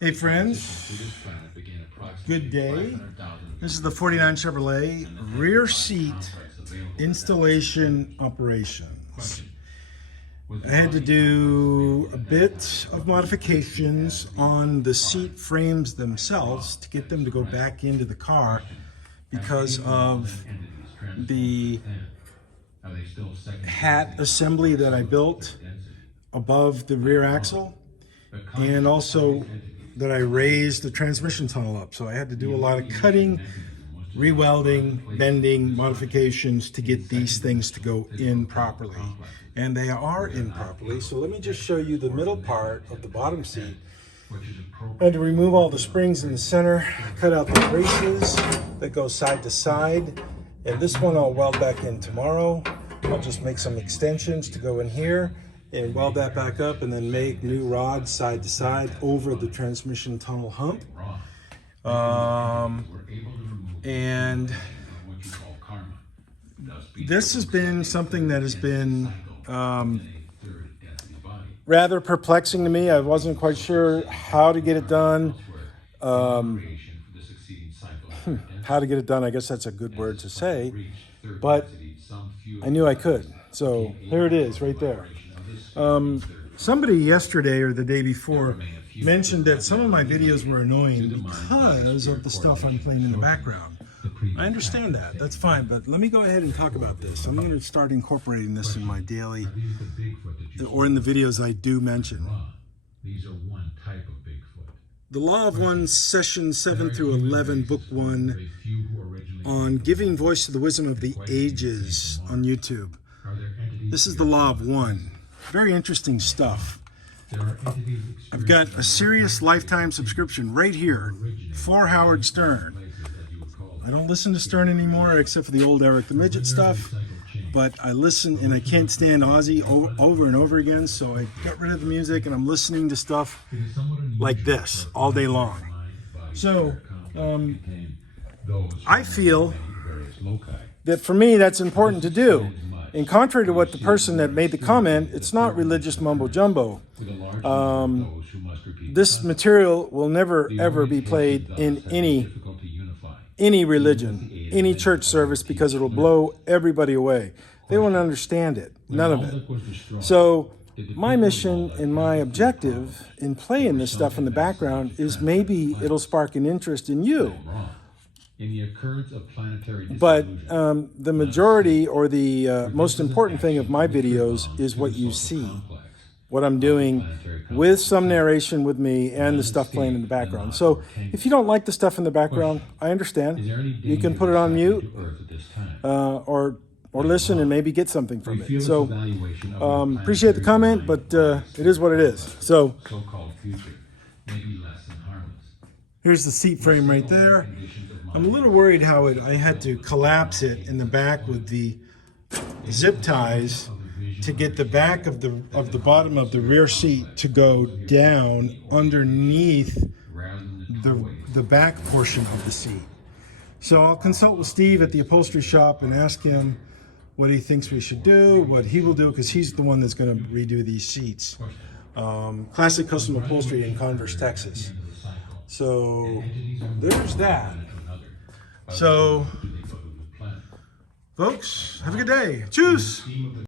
Hey friends, good day. This is the 49 Chevrolet rear seat installation operations. I had to do a bit of modifications on the seat frames themselves to get them to go back into the car because of the hat assembly that I built above the rear axle, and also that I raised the transmission tunnel up. So I had to do a lot of cutting, re-welding, bending, modifications to get these things to go in properly. And they are in properly. So let me just show you the middle part of the bottom seat. I had to remove all the springs in the center, cut out the braces that go side to side. And this one I'll weld back in tomorrow. I'll just make some extensions to go in here and weld that back up, and then make new rods side to side over the transmission tunnel hump. And this has been something that has been rather perplexing to me. I wasn't quite sure how to get it done. How to get it done, I guess that's a good word to say, but I knew I could. So here it is right there. Somebody yesterday or the day before mentioned that some of my videos were annoying because of the stuff I'm playing in the background. I understand that, that's fine, but let me go ahead and talk about this. I'm going to start incorporating this in my daily, or in the videos I do mention. These are one type of Bigfoot. The Law of One, Session 7 through 11, Book 1, on giving voice to the wisdom of the ages on YouTube. This is the Law of One. Very interesting stuff. I've got a serious lifetime subscription right here for Howard Stern. I don't listen to Stern anymore except for the old Eric the Midget stuff, but I listen, and I can't stand Ozzy over and over again, so I got rid of the music and I'm listening to stuff like this all day long. So I feel that for me that's important to do. And contrary to what the person that made the comment, it's not religious mumbo jumbo. This material will never ever be played in any religion, any church service, because it'll blow everybody away. They won't understand it, none of it. So my mission and my objective in playing this stuff in the background is maybe it'll spark an interest in you. But the majority, or the most important thing of my videos is what you see, what I'm doing with some narration with me and the stuff playing in the background. So if you don't like the stuff in the background, I understand. You can put it on mute or listen and maybe get something from it. So appreciate the comment, but it is what it is. So here's the seat frame right there. I'm a little worried how I had to collapse it in the back with the zip ties to get the back of the bottom of the rear seat to go down underneath the back portion of the seat. So I'll consult with Steve at the upholstery shop and ask him what he thinks we should do, what he will do, because he's the one that's going to redo these seats. Classic Custom Upholstery in Converse, Texas. So there's that. So folks, have a good day. Cheers.